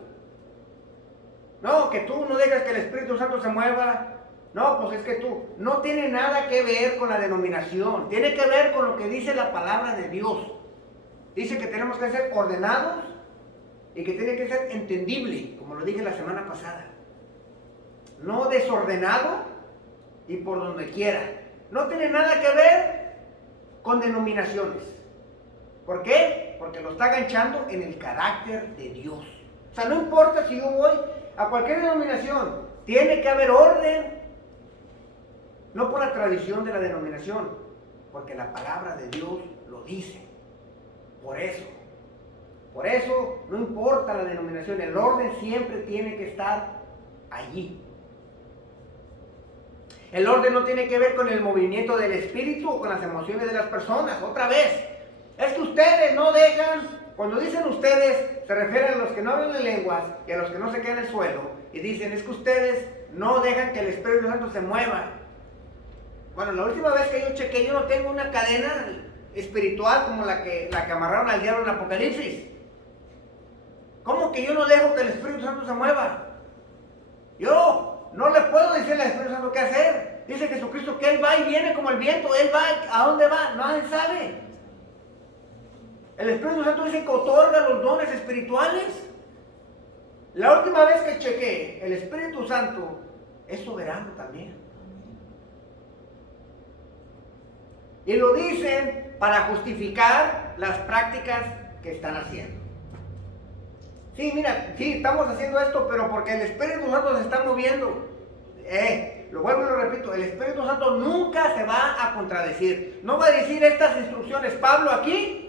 No, que tú no dejas que el Espíritu Santo se mueva. No, pues es que tú. No tiene nada que ver con la denominación. Tiene que ver con lo que dice la palabra de Dios. Dice que tenemos que ser ordenados y que tiene que ser entendible, como lo dije la semana pasada. No desordenado y por donde quiera. No tiene nada que ver con denominaciones. ¿Por qué? Porque lo está ganchando en el carácter de Dios. O sea, no importa si yo voy a cualquier denominación, tiene que haber orden, no por la tradición de la denominación, porque la palabra de Dios lo dice. Por eso no importa la denominación, el orden siempre tiene que estar allí. El orden no tiene que ver con el movimiento del espíritu o con las emociones de las personas. Otra vez, es que ustedes no dejan. Cuando dicen ustedes, se refieren a los que no hablan en lenguas y a los que no se quedan en el suelo. Y dicen, es que ustedes no dejan que el Espíritu Santo se mueva. Bueno, la última vez que yo chequé, yo no tengo una cadena espiritual como la que amarraron al diablo en Apocalipsis. ¿Cómo que yo no dejo que el Espíritu Santo se mueva? Yo no le puedo decir al Espíritu Santo qué hacer. Dice Jesucristo que Él va y viene como el viento. Él va, ¿a dónde va? Nadie sabe. El Espíritu Santo dice que otorga los dones espirituales. La última vez que chequé, el Espíritu Santo es soberano también. Y lo dicen para justificar las prácticas que están haciendo. Sí, mira, sí, estamos haciendo esto, pero porque el Espíritu Santo se está moviendo. Lo vuelvo y lo repito, el Espíritu Santo nunca se va a contradecir. No va a decir estas instrucciones Pablo aquí,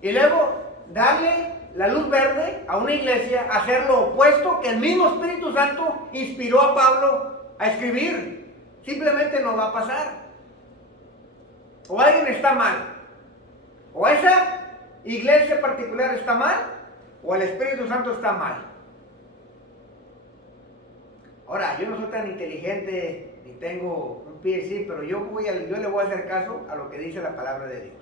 y luego darle la luz verde a una iglesia, hacer lo opuesto que el mismo Espíritu Santo inspiró a Pablo a escribir. Simplemente no va a pasar. O alguien está mal. O esa iglesia particular está mal, o el Espíritu Santo está mal. Ahora, yo no soy tan inteligente ni tengo un PhD, pero yo le voy a hacer caso a lo que dice la palabra de Dios.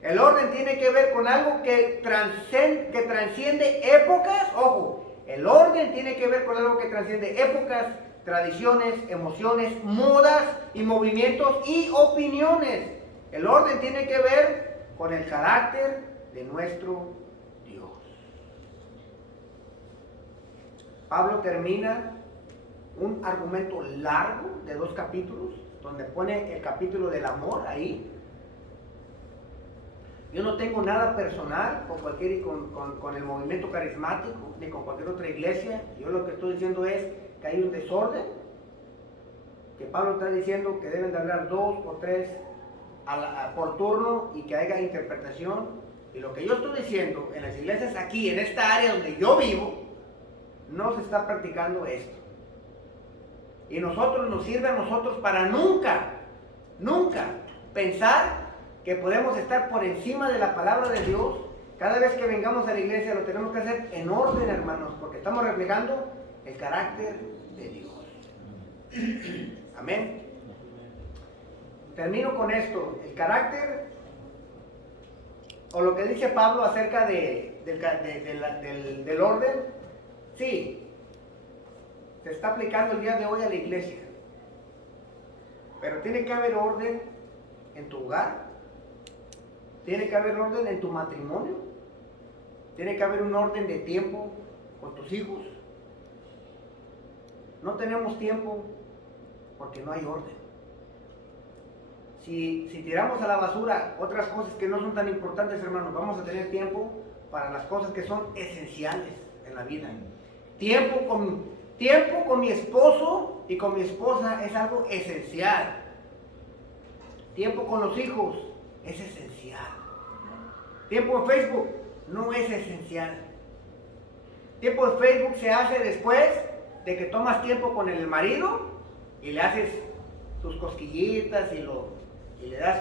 El orden tiene que ver con algo que transciende épocas. Ojo, el orden tiene que ver con algo que transciende épocas, tradiciones, emociones, modas y movimientos y opiniones. El orden tiene que ver con el carácter de nuestro Dios. Pablo termina un argumento largo de 2 capítulos, donde pone el capítulo del amor ahí. Yo no tengo nada personal con el movimiento carismático, ni con cualquier otra iglesia. Yo lo que estoy diciendo es que hay un desorden, que Pablo está diciendo que deben de hablar 2 o 3 por turno y que haya interpretación. Y lo que yo estoy diciendo en las iglesias aquí, en esta área donde yo vivo, no se está practicando esto. Y nos sirve a nosotros para nunca pensar que podemos estar por encima de la palabra de Dios. Cada vez que vengamos a la iglesia lo tenemos que hacer en orden, hermanos, porque estamos reflejando el carácter de Dios. Amén. Termino con esto. El carácter, o lo que dice Pablo acerca del orden, sí, se está aplicando el día de hoy a la iglesia. Pero tiene que haber orden en tu hogar. Tiene que haber orden en tu matrimonio. Tiene que haber un orden de tiempo con tus hijos. No tenemos tiempo porque no hay orden. Si tiramos a la basura otras cosas que no son tan importantes, hermanos, vamos a tener tiempo para las cosas que son esenciales en la vida. Tiempo con mi esposo y con mi esposa es algo esencial. Tiempo con los hijos es esencial. Tiempo en Facebook no es esencial. Tiempo en Facebook se hace después de que tomas tiempo con el marido y le haces sus cosquillitas y le das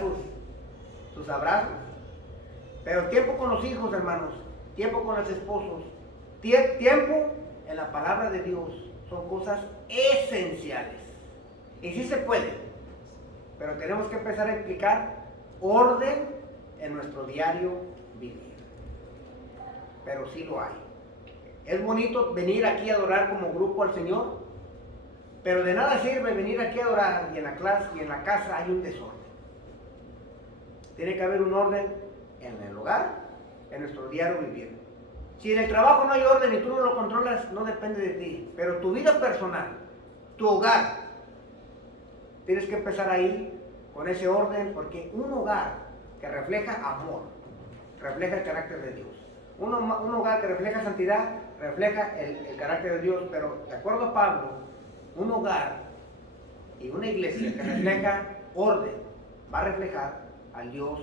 sus abrazos. Pero tiempo con los hijos, hermanos, tiempo con los esposos, tiempo en la palabra de Dios, son cosas esenciales. Y sí se puede, pero tenemos que empezar a implicar orden en nuestro diario vivir. Pero sí lo hay. Es bonito venir aquí a adorar como grupo al Señor, pero de nada sirve venir aquí a adorar y en la clase y en la casa hay un desorden. Tiene que haber un orden en el hogar, en nuestro diario vivir. Si en el trabajo no hay orden y tú no lo controlas, no depende de ti. Pero tu vida personal, tu hogar, tienes que empezar ahí con ese orden, porque un hogar que refleja amor, refleja el carácter de Dios. Un hogar que refleja santidad, refleja el carácter de Dios. Pero de acuerdo a Pablo, un hogar y una iglesia que refleja orden va a reflejar al Dios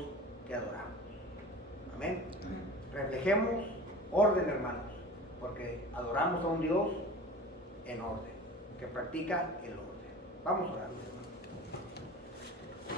que adoramos. Amén. Reflejemos orden, hermanos, porque adoramos a un Dios en orden, que practica el orden. Vamos a orar, hermanos.